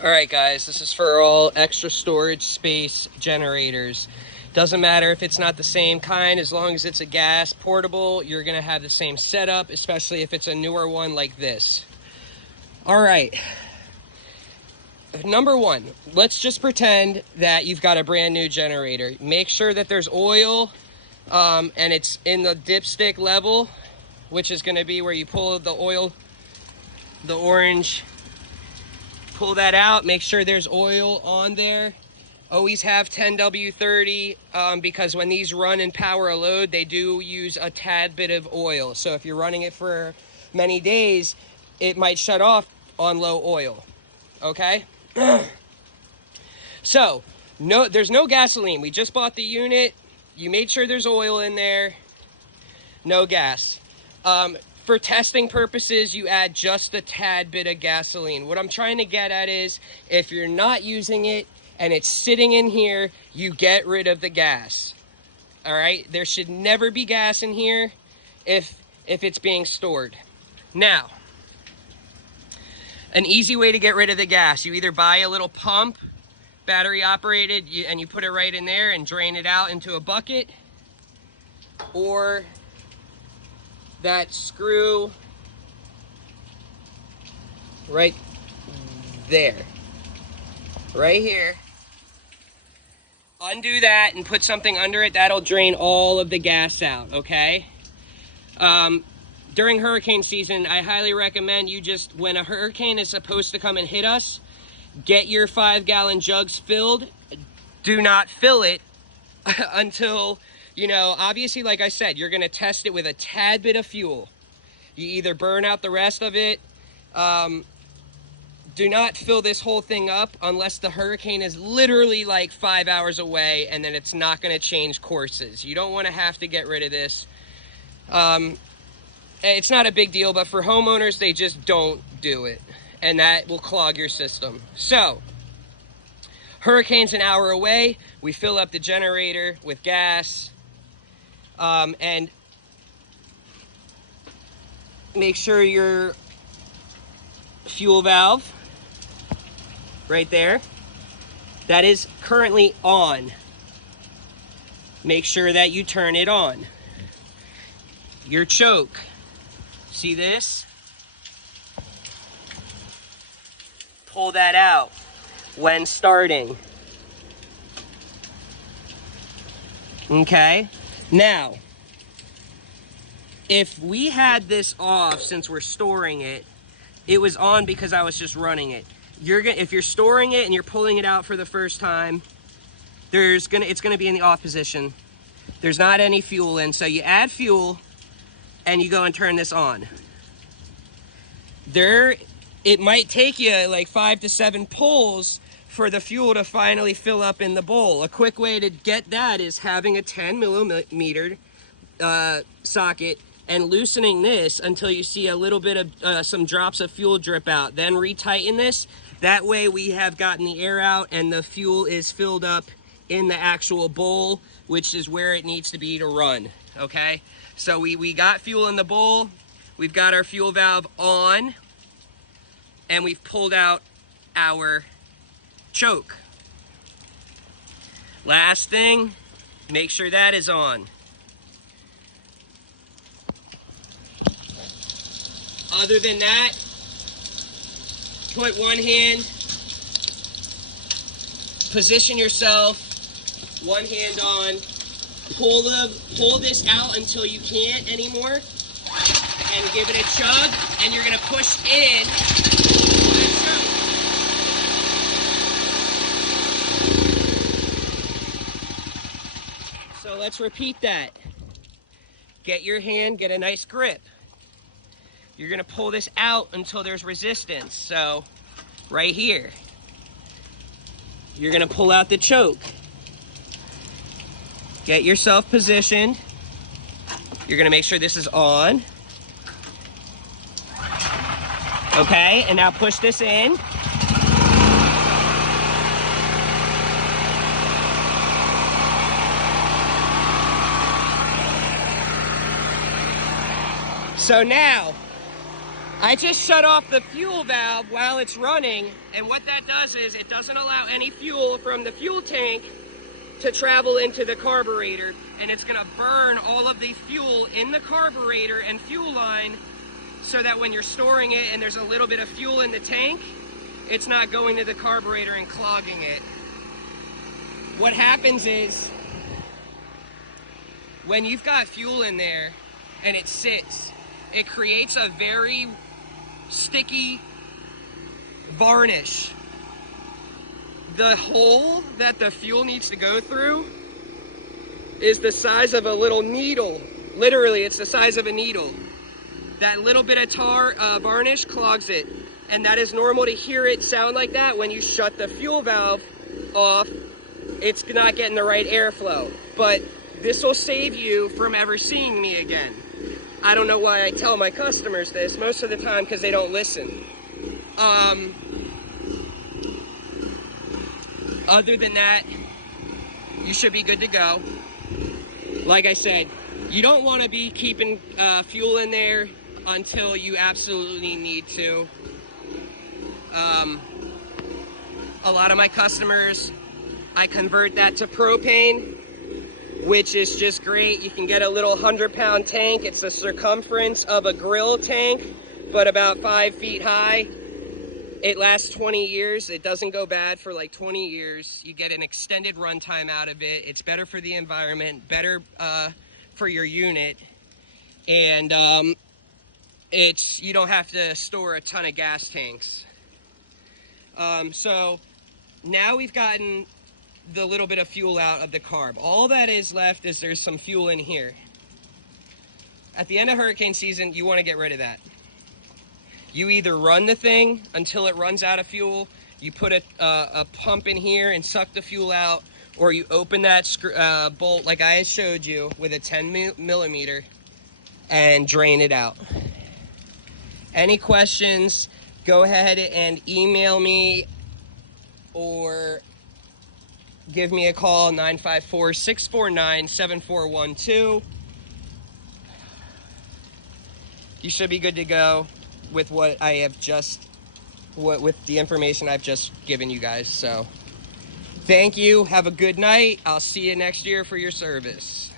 All right, guys, this is for all extra storage space generators. Doesn't matter if it's not the same kind, as long as it's a gas portable, you're gonna have the same setup, especially if it's a newer one like this. All right, number one, let's just pretend that you've got a brand new generator. Make sure that there's oil and it's in the dipstick level, which is gonna be where you pull the oil, the orange, pull that out, make sure there's oil on there. Always have 10W30 because when these run and power a load, they do use a tad bit of oil. So if you're running it for many days, it might shut off on low oil, okay? So, there's no gasoline. We just bought the unit. You made sure there's oil in there. No gas. For testing purposes, you add just a tad bit of gasoline. What I'm trying to get at is, if you're not using it and it's sitting in here, you get rid of the gas. All right? There should never be gas in here if it's being stored. Now, an easy way to get rid of the gas, you either buy a little pump, battery operated, and you put it right in there and drain it out into a bucket, or that screw right there, right here. Undo that and put something under it. That'll drain all of the gas out, okay? During hurricane season, I highly recommend you just, when a hurricane is supposed to come and hit us, get your 5-gallon jugs filled. Do not fill it until, you know, obviously, like I said, you're gonna test it with a tad bit of fuel. You either burn out the rest of it. Do not fill this whole thing up unless the hurricane is literally like 5 hours away, and then it's not gonna change courses. You don't wanna have to get rid of this. It's not a big deal, but for homeowners, they just don't do it, and that will clog your system. So, hurricane's an hour away. We fill up the generator with gas. And make sure your fuel valve right there, that is currently on. Make sure that you turn it on. Your choke, see this? Pull that out when starting. Okay? Now, if we had this off, since we're storing it, it was on because I was just running it. If you're storing it and you're pulling it out for the first time, it's gonna be in the off position. There's not any fuel in, so you add fuel and you go and turn this on. It might take you like 5 to 7 pulls for the fuel to finally fill up in the bowl. A quick way to get that is having a 10 millimeter socket and loosening this until you see a little bit of some drops of fuel drip out. Then retighten this. That way we have gotten the air out and the fuel is filled up in the actual bowl, which is where it needs to be to run, okay? So we got fuel in the bowl, we've got our fuel valve on, and we've pulled out our choke. Last thing, make sure that is on. Other than that, put one hand, position yourself, one hand on, pull this out until you can't anymore, and give it a chug, and you're gonna push in that choke. So let's repeat that. Get your hand, get a nice grip. You're gonna pull this out until there's resistance. So, right here. You're gonna pull out the choke. Get yourself positioned. You're gonna make sure this is on. Okay, and now push this in. So now, I just shut off the fuel valve while it's running, and what that does is it doesn't allow any fuel from the fuel tank to travel into the carburetor, and it's gonna burn all of the fuel in the carburetor and fuel line, so that when you're storing it and there's a little bit of fuel in the tank, it's not going to the carburetor and clogging it. What happens is, when you've got fuel in there and it sits, it creates a very sticky varnish. The hole that the fuel needs to go through is the size of a little needle. Literally, it's the size of a needle. That little bit of tar varnish clogs it, and that is normal to hear it sound like that when you shut the fuel valve off. It's not getting the right airflow, but this will save you from ever seeing me again. I don't know why I tell my customers this most of the time, because they don't listen. Other than that, you should be good to go. Like I said, you don't want to be keeping fuel in there until you absolutely need to. A lot of my customers, I convert that to propane, which is just great. You can get a little 100-pound tank. It's the circumference of a grill tank, but about 5 feet high. It lasts 20 years. It doesn't go bad for like 20 years. You get an extended runtime out of it. It's better for the environment, better for your unit, and you don't have to store a ton of gas tanks. So now we've gotten the little bit of fuel out of the carb. All that is left is there's some fuel in here. At the end of hurricane season, you want to get rid of that. You either run the thing until it runs out of fuel, you put a pump in here and suck the fuel out, or you open that bolt like I showed you with a 10 millimeter and drain it out. Any questions, go ahead and email me or give me a call, 954-649-7412. You should be good to go with what I have with the information I've just given you guys. So thank you, have a good night. I'll see you next year for your service.